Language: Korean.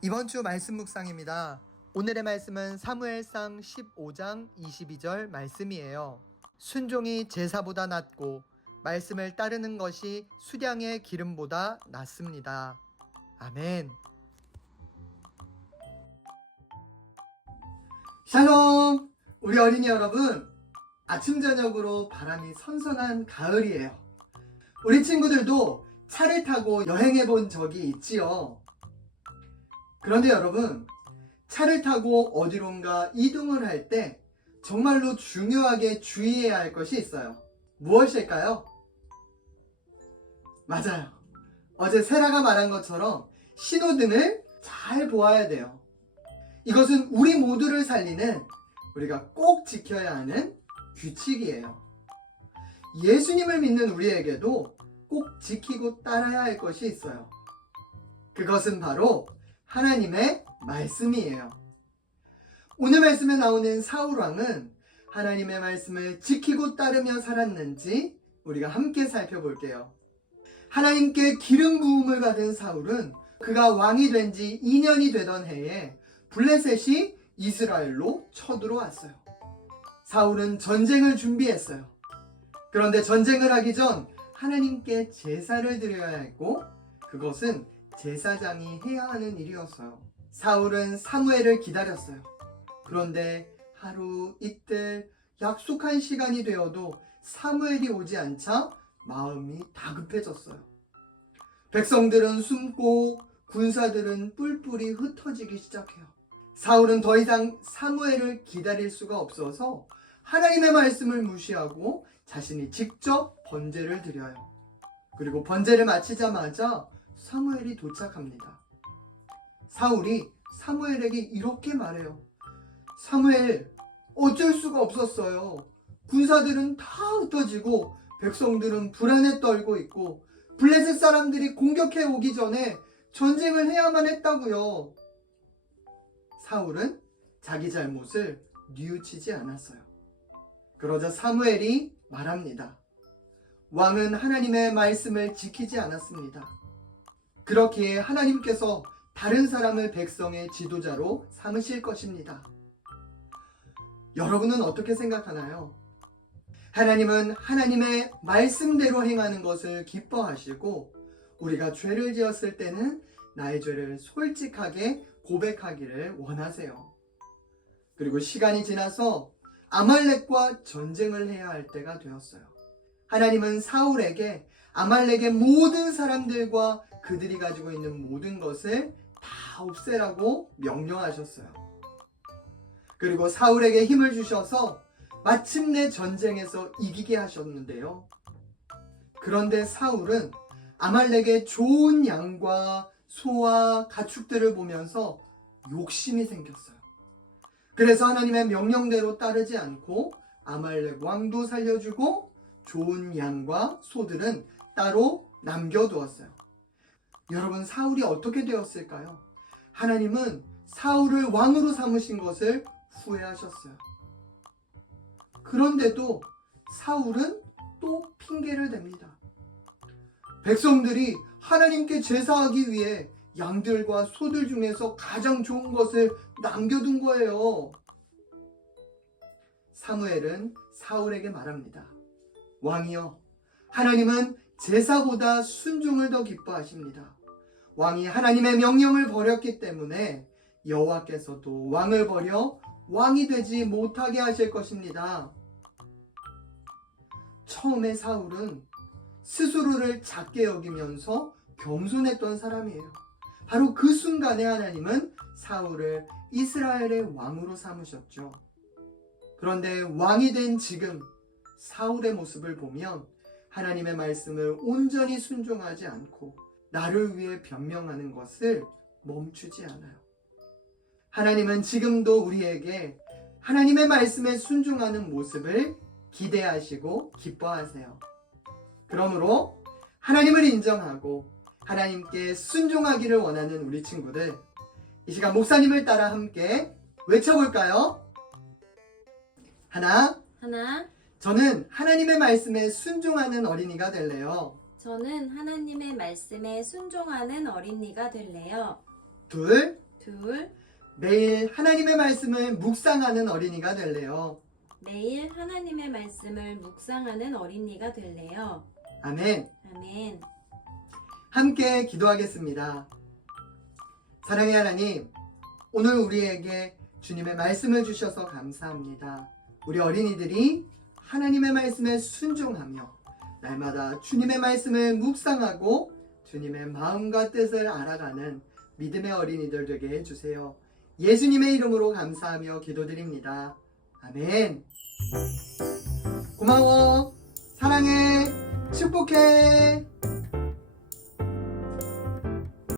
이번 주 말씀 묵상입니다. 오늘의 말씀은 사무엘상 15장 22절 말씀이에요. 순종이 제사보다 낫고 말씀을 따르는 것이 수량의 기름보다 낫습니다. 아멘. 샬롬! 우리 어린이 여러분, 아침 저녁으로 바람이 선선한 가을이에요. 우리 친구들도 차를 타고 여행해 본 적이 있지요. 그런데 여러분, 차를 타고 어디론가 이동을 할 때 정말로 중요하게 주의해야 할 것이 있어요. 무엇일까요? 맞아요. 어제 세라가 말한 것처럼 신호등을 잘 보아야 돼요. 이것은 우리 모두를 살리는, 우리가 꼭 지켜야 하는 규칙이에요. 예수님을 믿는 우리에게도 꼭 지키고 따라야 할 것이 있어요. 그것은 바로 하나님의 말씀이에요. 오늘 말씀에 나오는 사울 왕은 하나님의 말씀을 지키고 따르며 살았는지 우리가 함께 살펴볼게요. 하나님께 기름 부음을 받은 사울은 그가 왕이 된 지 2년이 되던 해에 블레셋이 이스라엘로 쳐들어왔어요. 사울은 전쟁을 준비했어요. 그런데 전쟁을 하기 전 하나님께 제사를 드려야 했고, 그것은 제사장이 해야 하는 일이었어요. 사울은 사무엘을 기다렸어요. 그런데 하루, 이틀, 약속한 시간이 되어도 사무엘이 오지 않자 마음이 다급해졌어요. 백성들은 숨고 군사들은 뿔뿔이 흩어지기 시작해요. 사울은 더 이상 사무엘을 기다릴 수가 없어서 하나님의 말씀을 무시하고 자신이 직접 번제를 드려요. 그리고 번제를 마치자마자 사무엘이 도착합니다. 사울이 사무엘에게 이렇게 말해요. 사무엘, 어쩔 수가 없었어요. 군사들은 다 흩어지고 백성들은 불안에 떨고 있고 블레셋 사람들이 공격해 오기 전에 전쟁을 해야만 했다고요. 사울은 자기 잘못을 뉘우치지 않았어요. 그러자 사무엘이 말합니다. 왕은 하나님의 말씀을 지키지 않았습니다. 그렇기에 하나님께서 다른 사람을 백성의 지도자로 삼으실 것입니다. 여러분은 어떻게 생각하나요? 하나님은 하나님의 말씀대로 행하는 것을 기뻐하시고, 우리가 죄를 지었을 때는 나의 죄를 솔직하게 고백하기를 원하세요. 그리고 시간이 지나서 아말렉과 전쟁을 해야 할 때가 되었어요. 하나님은 사울에게 아말렉의 모든 사람들과 그들이 가지고 있는 모든 것을 다 없애라고 명령하셨어요. 그리고 사울에게 힘을 주셔서 마침내 전쟁에서 이기게 하셨는데요. 그런데 사울은 아말렉의 좋은 양과 소와 가축들을 보면서 욕심이 생겼어요. 그래서 하나님의 명령대로 따르지 않고 아말렉 왕도 살려주고 좋은 양과 소들은 따로 남겨두었어요. 여러분, 사울이 어떻게 되었을까요? 하나님은 사울을 왕으로 삼으신 것을 후회하셨어요. 그런데도 사울은 또 핑계를 댑니다. 백성들이 하나님께 제사하기 위해 양들과 소들 중에서 가장 좋은 것을 남겨둔 거예요. 사무엘은 사울에게 말합니다. 왕이여, 하나님은 제사보다 순종을 더 기뻐하십니다. 왕이 하나님의 명령을 버렸기 때문에 여호와께서도 왕을 버려 왕이 되지 못하게 하실 것입니다. 처음에 사울은 스스로를 작게 여기면서 겸손했던 사람이에요. 바로 그 순간에 하나님은 사울을 이스라엘의 왕으로 삼으셨죠. 그런데 왕이 된 지금 사울의 모습을 보면 하나님의 말씀을 온전히 순종하지 않고 나를 위해 변명하는 것을 멈추지 않아요. 하나님은 지금도 우리에게 하나님의 말씀에 순종하는 모습을 기대하시고 기뻐하세요. 그러므로 하나님을 인정하고 하나님께 순종하기를 원하는 우리 친구들, 이 시간 목사님을 따라 함께 외쳐볼까요? 하나, 저는 하나님의 말씀에 순종하는 어린이가 될래요. 저는 하나님의 말씀에 순종하는 어린이가 될래요. 둘, 둘, 매일 하나님의 말씀을 묵상하는 어린이가 될래요. 매일 하나님의 말씀을 묵상하는 어린이가 될래요. 아멘. 아멘. 함께 기도하겠습니다. 사랑의 하나님, 오늘 우리에게 주님의 말씀을 주셔서 감사합니다. 우리 어린이들이 하나님의 말씀에 순종하며 날마다 주님의 말씀을 묵상하고 주님의 마음과 뜻을 알아가는 믿음의 어린이들 되게 해주세요. 예수님의 이름으로 감사하며 기도드립니다. 아멘. 고마워. 사랑해. 축복해.